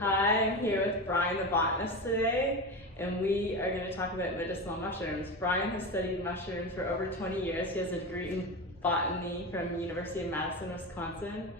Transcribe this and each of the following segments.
Hi, I'm here with Brian the botanist today, and we are going to talk about medicinal mushrooms. Brian has studied mushrooms for over 20 years. He has a degree in botany from the University of Madison, Wisconsin.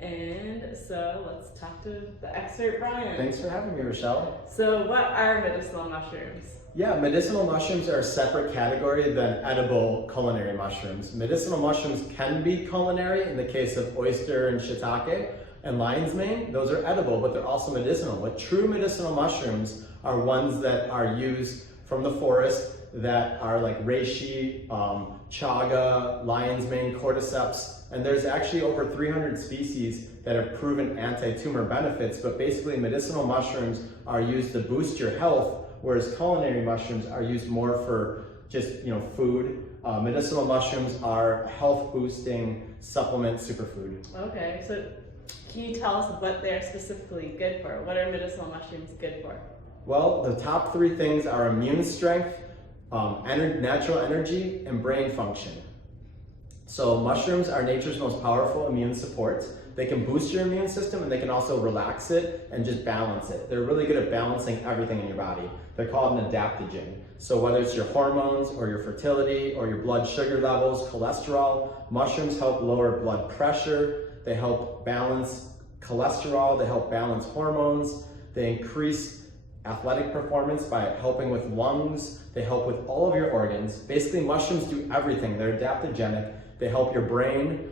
And so let's talk to the expert, Brian. Thanks for having me, Rochelle. So what are medicinal mushrooms? Yeah, medicinal mushrooms are a separate category than edible culinary mushrooms. Medicinal mushrooms can be culinary in the case of oyster and shiitake and lion's mane. Those are edible, but they're also medicinal. But true medicinal mushrooms are ones that are used from the forest that are like reishi, chaga, lion's mane, cordyceps, and there's actually over 300 species that have proven anti-tumor benefits, but basically medicinal mushrooms are used to boost your health, whereas culinary mushrooms are used more for just, food. Medicinal mushrooms are health boosting supplement superfood. Okay, so can you tell us what they're specifically good for? What are medicinal mushrooms good for? Well, the top three things are immune strength, natural energy, and brain function. So mushrooms are nature's most powerful immune support. They can boost your immune system and they can also relax it and just balance it. They're really good at balancing everything in your body. They're called an adaptogen. So whether it's your hormones or your fertility or your blood sugar levels, cholesterol, mushrooms help lower blood pressure. They help balance cholesterol. They help balance hormones. They increase athletic performance by helping with lungs. They help with all of your organs. Basically, mushrooms do everything. They're adaptogenic. They help your brain,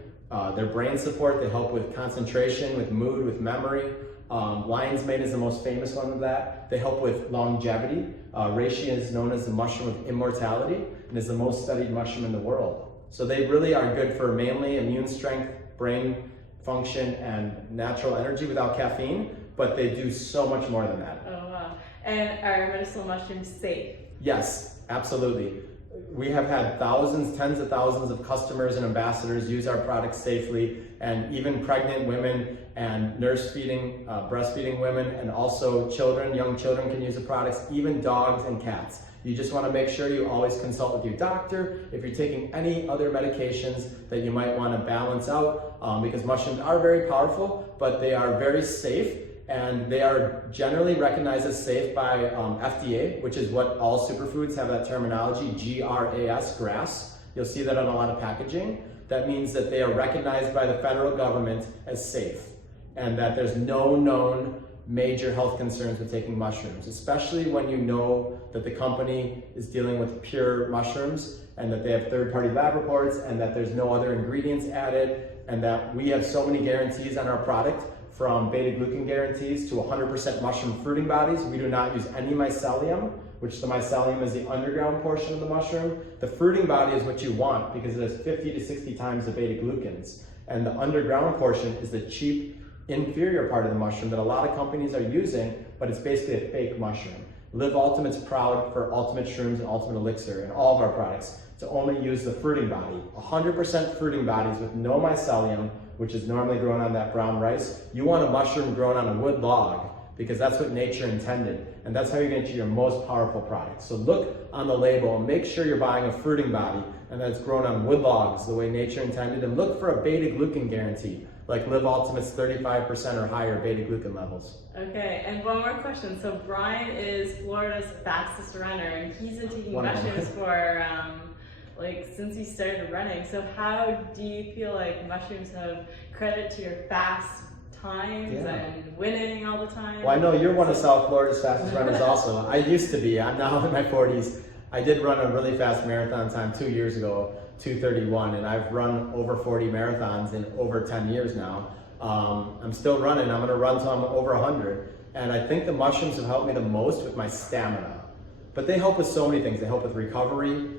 their brain support. They help with concentration, with mood, with memory. Lion's mane is the most famous one of that. They help with longevity. Reishi is known as the mushroom of immortality and is the most studied mushroom in the world. So they really are good for mainly immune strength, brain function, and natural energy without caffeine, but they do so much more than that. Oh wow. And are medicinal mushrooms safe? Yes, absolutely. We have had thousands, tens of thousands of customers and ambassadors use our products safely, and even pregnant women and breastfeeding women, and also children, young children can use the products, even dogs and cats. You just want to make sure you always consult with your doctor if you're taking any other medications that you might want to balance out, because mushrooms are very powerful, but they are very safe. And they are generally recognized as safe by FDA, which is what all superfoods have that terminology, GRAS, GRAS. You'll see that on a lot of packaging. That means that they are recognized by the federal government as safe and that there's no known major health concerns with taking mushrooms, especially when you know that the company is dealing with pure mushrooms and that they have third-party lab reports and that there's no other ingredients added and that we have so many guarantees on our product, from beta-glucan guarantees to 100% mushroom fruiting bodies. We do not use any mycelium, which the mycelium is the underground portion of the mushroom. The fruiting body is what you want because it has 50 to 60 times the beta-glucans. And the underground portion is the cheap, inferior part of the mushroom that a lot of companies are using, but it's basically a fake mushroom. Live Ultimate's proud for Ultimate Shrooms and Ultimate Elixir and all of our products to only use the fruiting body. 100% fruiting bodies with no mycelium, which is normally grown on that brown rice. You want a mushroom grown on a wood log because that's what nature intended, and that's how you're gonna get your most powerful product. So look on the label and make sure you're buying a fruiting body and that it's grown on wood logs the way nature intended, and look for a beta-glucan guarantee, like Live Ultimate's 35% or higher beta-glucan levels. Okay, and one more question. So Brian is Florida's fastest runner, and he's been taking mushrooms for since he started running. So how do you feel like mushrooms have credit to your fast times and winning all the time? Well, I know you're one of South Florida's fastest runners also. I used to be. I'm now in my 40s. I did run a really fast marathon time 2 years ago, 2:31, and I've run over 40 marathons in over 10 years now. I'm still running. I'm going to run till I'm over 100. And I think the mushrooms have helped me the most with my stamina. But they help with so many things. They help with recovery.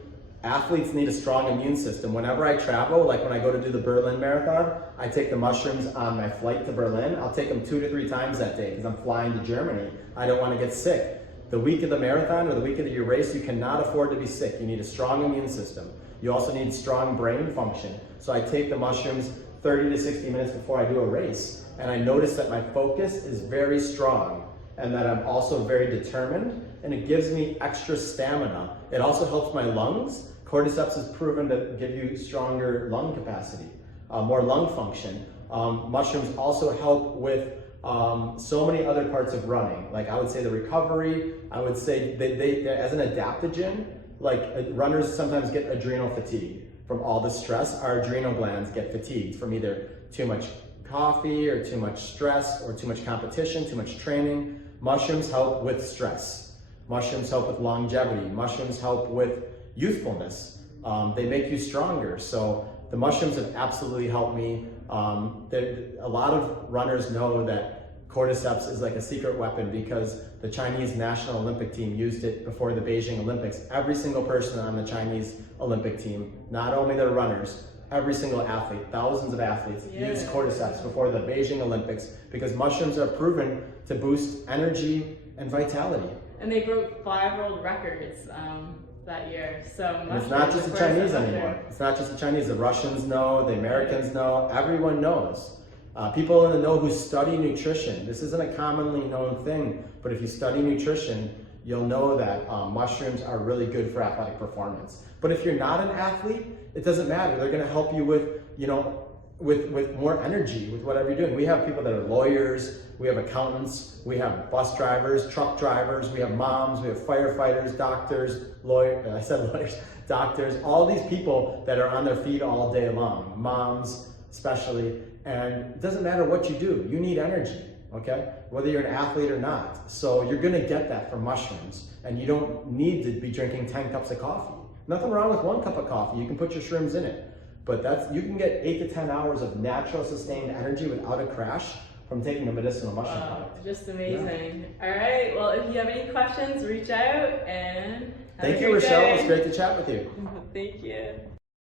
Athletes need a strong immune system. Whenever I travel, like when I go to do the Berlin Marathon, I take the mushrooms on my flight to Berlin. I'll take them 2 to 3 times that day because I'm flying to Germany. I don't want to get sick. The week of the marathon or the week of your race, you cannot afford to be sick. You need a strong immune system. You also need strong brain function. So I take the mushrooms 30 to 60 minutes before I do a race. And I notice that my focus is very strong and that I'm also very determined, and it gives me extra stamina. It also helps my lungs. Cordyceps is proven to give you stronger lung capacity, more lung function. Mushrooms also help with so many other parts of running. Like I would say the recovery, I would say they as an adaptogen, like runners sometimes get adrenal fatigue from all the stress. Our adrenal glands get fatigued from either too much coffee or too much stress or too much competition, too much training. Mushrooms help with stress. Mushrooms help with longevity. Mushrooms help with youthfulness. They make you stronger. So the mushrooms have absolutely helped me. A lot of runners know that cordyceps is like a secret weapon because the Chinese national Olympic team used it before the Beijing Olympics. Every single person on the Chinese Olympic team, not only the runners, every single athlete, thousands of athletes used cordyceps before the Beijing Olympics because mushrooms are proven to boost energy and vitality. And they broke 5 world records that year. So and it's not just the Chinese anymore. It's not just the Chinese. The Russians know, the Americans know, everyone knows. People in the know who study nutrition. This isn't a commonly known thing, but if you study nutrition, you'll know that mushrooms are really good for athletic performance. But if you're not an athlete, it doesn't matter. They're going to help you with, with more energy, with whatever you're doing. We have people that are lawyers, we have accountants, we have bus drivers, truck drivers, we have moms, we have firefighters, doctors, doctors, all these people that are on their feet all day long, moms especially, and it doesn't matter what you do, you need energy, okay? Whether you're an athlete or not. So you're gonna get that from mushrooms, and you don't need to be drinking 10 cups of coffee. Nothing wrong with 1 cup of coffee, you can put your shrooms in it. But you can get 8 to 10 hours of natural sustained energy without a crash from taking a medicinal mushroom product. Just amazing. Yeah. All right, well, if you have any questions, reach out and Thank you, Rochelle. It was great to chat with you. Thank you.